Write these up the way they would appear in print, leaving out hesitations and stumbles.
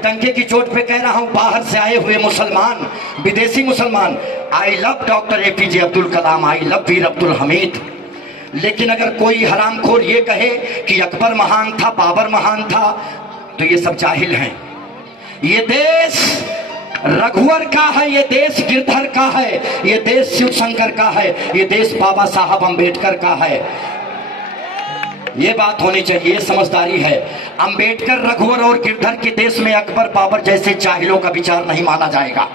मैं डंके की चोट पे कह रहा हूं, बाहर से आए हुए मुसलमान, विदेशी मुसलमान, I love doctor APJ Abdul Kalam, I love Veer Abdul Hamid. लेकिन अगर कोई हरामखोर ये कहे कि अकबर महान था, बाबर महान था, तो ये सब जाहिल हैं। ये देश रघुवर का है, ये देश गिरधर का है, ये देश शिव शंकर का है, ये देश बाबा साहब अंबेडकर का है। ये बात होनी चाहिए, समझदारी है। अंबेडकर, रघुवर और गिरधर के देश में अकबर बाबर जैसे जाहिलों का विचार नहीं माना जाएगा।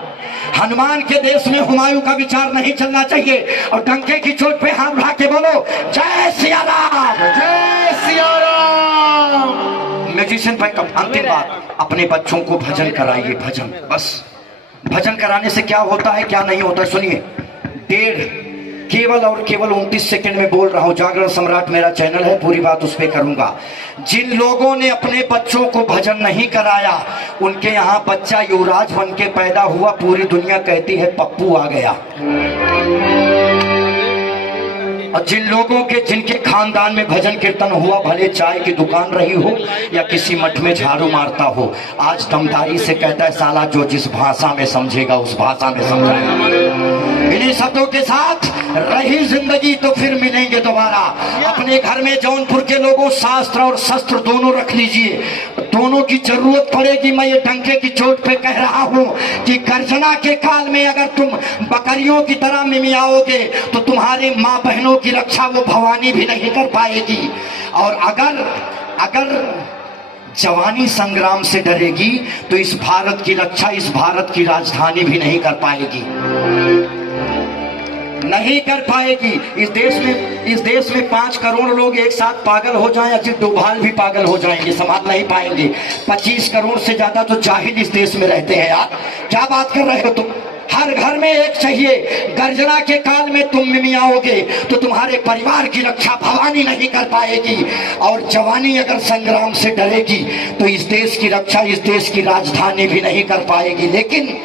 हनुमान के देश में हुमायूं का विचार नहीं चलना चाहिए। और डंके की चोट पे हाथ उठा के बोलो जय सिया राम, जय सिया राम। म्यूजिशियन भाई, अंतिम बात, अपने बच्चों को भजन कराइए, भजन। बस भजन कराने से क्या होता है, क्या नहीं होता, सुनिए। केवल और केवल 29 सेकंड में बोल रहा हूं। जागरण सम्राट मेरा चैनल है, पूरी बात उस पर करूंगा। जिन लोगों ने अपने बच्चों को भजन नहीं कराया, उनके यहाँ बच्चा युवराज बन के पैदा हुआ, पूरी दुनिया कहती है पप्पू आ गया। और जिन लोगों के, जिनके खानदान में भजन कीर्तन हुआ, भले चाय की दुकान रही हो या किसी मठ में झाड़ू मारता हो, आज दमदारी से कहता है साला जो जिस भाषा में समझेगा उस भाषा में समझाएगा। इन्हीं शब्दों के साथ रही जिंदगी तो फिर मिलेंगे दोबारा। अपने घर में जौनपुर के लोगों, शास्त्र और शस्त्र दोनों रख लीजिए, दोनों की जरूरत पड़ेगी। मैं ये डंके की चोट पे कह रहा हूं कि गर्जना के काल में अगर तुम बकरियों की तरह मिमियाओगे तो तुम्हारे माँ बहनों की रक्षा वो भवानी भी नहीं कर पाएगी। और अगर जवानी संग्राम से डरेगी तो इस भारत की रक्षा, इस भारत की राजधानी भी नहीं कर पाएगी, नहीं कर पाएगी। इस देश में 5 करोड़ लोग एक साथ पागल हो जाएं, अजित डोभाल भी पागल हो जाएंगे, संभाल नहीं पाएंगे। 25 करोड़ से ज्यादा तो जाहिल इस देश में रहते हैं। यार क्या बात कर रहे हो तुम? हर घर में एक चाहिए। गर्जना के काल में तुम मिमियाओगे तो तुम्हारे परिवार की रक्षा भवानी नहीं कर पाएगी। और जवानी अगर संग्राम से डरेगी तो इस देश की रक्षा, इस देश की राजधानी भी नहीं कर पाएगी। लेकिन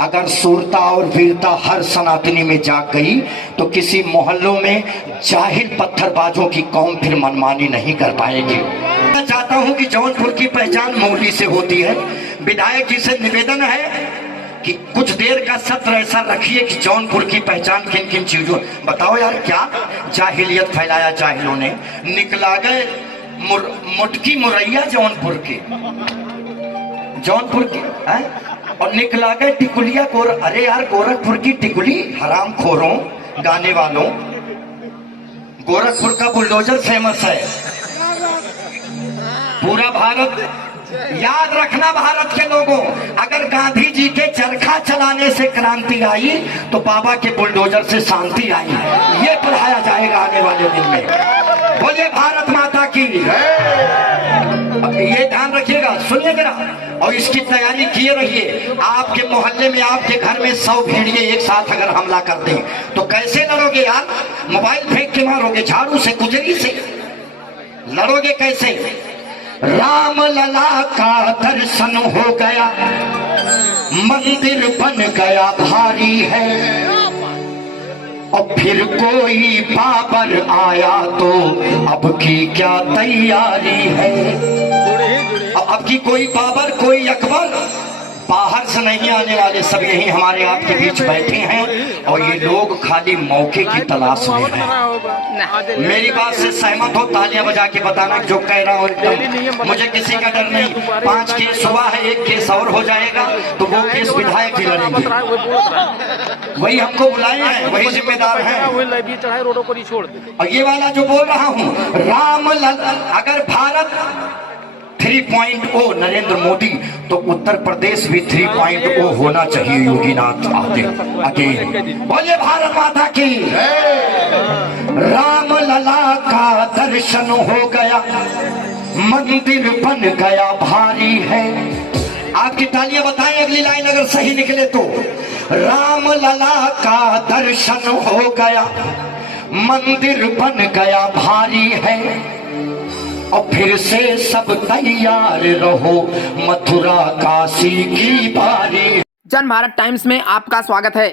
अगर सूरता और वीरता हर सनातनी में जाग गई तो किसी मोहल्लों में जाहिल पत्थरबाजों की कौम फिर मनमानी नहीं कर पाएगी। मैं चाहता हूं कि जौनपुर की पहचान मौली से होती है। विधायक जी से निवेदन है कि कुछ देर का सत्र ऐसा रखिए कि जौनपुर की पहचान किन किन चीजों। बताओ यार, क्या जाहिलियत फैलाया जाहिलों ने। निकला गए मुटकी मुरैया जौनपुर की है? और निकला गए टिकुलिया अरे यार, गोरखपुर की टिकुली, हराम खोरों, गाने वालों, गोरखपुर का बुलडोजर फेमस है। पूरा भारत याद रखना, भारत के लोगों, अगर गांधी जी के चरखा चलाने से क्रांति आई तो बाबा के बुलडोजर से शांति आई। ये पढ़ाया जाएगा आने वाले दिन में। बोलिए भारत माता की। ये ध्यान रखिएगा, सुनिए जरा, और इसकी तैयारी किए रहिए। आपके मोहल्ले में, आपके घर में 100 भेड़िए एक साथ अगर हमला कर दें तो कैसे लड़ोगे यार? मोबाइल फेंक के मारोगे, झाड़ू से, कुचली से लड़ोगे कैसे? राम लला का दर्शन हो गया, मंदिर बन गया भारी है। और फिर कोई बाबर आया तो अब की क्या तैयारी है? अब की कोई बाबर, कोई अकबर बाहर से नहीं आने वाले, सब यही हमारे आपके बीच बैठे हैं। और ये लोग खाली मौके की तलाश में हैं। मेरी बात से सहमत हो? तालियां बजा के बताना जो कह रहा हूं एकदम। मुझे किसी का डर नहीं। 5 केस हुआ है, 1 केस और हो जाएगा तो वो केस विधायक ही लड़ेंगे। वही हमको बुलाए हैं, वही जिम्मेदार हैं। और ये वाला जो बोल रहा हूँ, राम अगर भारत 3.0 नरेंद्र मोदी, तो उत्तर प्रदेश भी 3.0 होना चाहिए योगीनाथ आगे। बोले भारत माता की। राम लला का दर्शन हो गया, मंदिर बन गया भारी है। आपकी तालियां बताएं अगली लाइन अगर सही निकले तो। राम लला का दर्शन हो गया, मंदिर बन गया भारी है। और फिर से सब तैयार रहो, मथुरा काशी की बारी। जन भारत टाइम्स में आपका स्वागत है।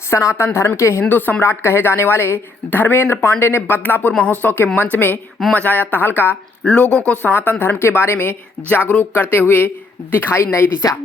सनातन धर्म के हिंदू सम्राट कहे जाने वाले धर्मेंद्र पांडे ने बदलापुर महोत्सव के मंच में मचाया तहलका, लोगों को सनातन धर्म के बारे में जागरूक करते हुए दिखाई नई दिशा।